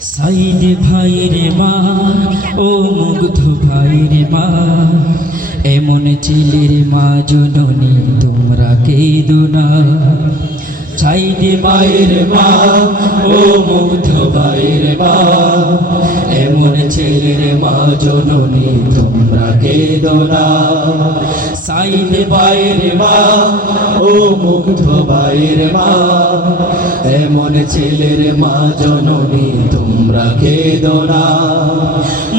সাইদ ভাইরে মা, ও মুগ্ধ ভাইরে মা, এমন ছেলের মা জননী তোমরা কেঁদো না সাইদ ভাইয়ের মা, ও মুগ্ধ ভাইয়ের মা, এমন ছেলের মা জননী তোমরা কেঁদো না সাইদ ভাইয়ের মা, ও মুগ্ধ ভাইয়ের মা এমন ছেলের মা জননী তোমরা কেঁদো না।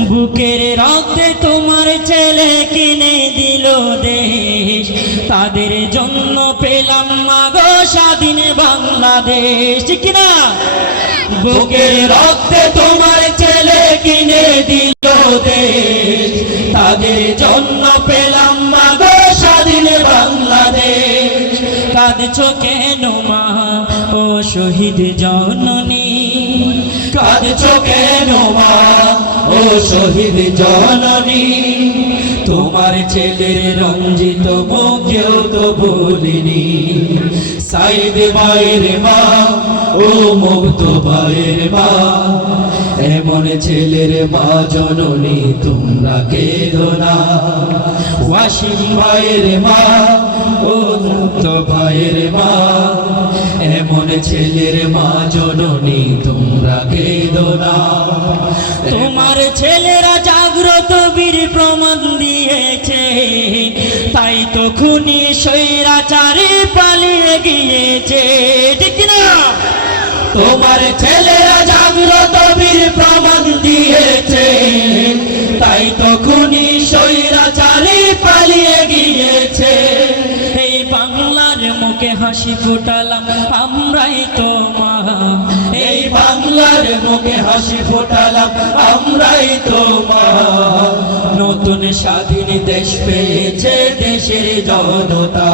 বুকের রক্তে তোমার ছেলে কিনে দিল দেশ। তাদের জন্য পেলাম মাগো স্বাধীন বাংলাদেশ। ঠিক কিনা? বুকের রক্তে তোমার ছেলে কিনে দিল দেশ। কাঁদছ কেন মা ও শহীদ জননী। কাঁদছ কেন মা ও শহীদ জননী। তোমার ছেলের রঞ্জিত মুখেও তো বলিনি সাইদ বাইর মা, ও মুক্ত বাইর মা। এমন ছেলের মা জননী, তোমরা কেঁদো না ভাইয়ের মা, ও মুক্ত ভাইয়ের মা, এমন ছেলের মা জননী তোমরা কেঁদো না। তোমার ছেলেরা জাগ্রত বীর প্রমাণ দিয়েছে, তাই তো খুনি সৈরাচারে পালিয়ে গিয়েছে, ঠিক না? তোমার ছেলেরা জাগ্রত বীর প্রমাণ দিয়েছে, তাই তো খুনি সৈরাচারে পালিয়ে গিয়েছে। এই বাংলার মুখে হাসি ফোটালাম আমরাই তো মা। এই বাংলার মুখে হাসি ফোটালাম আমরাই তো মা। নতুন স্বাধীন দেশ পেয়েছে দেশের জনতা।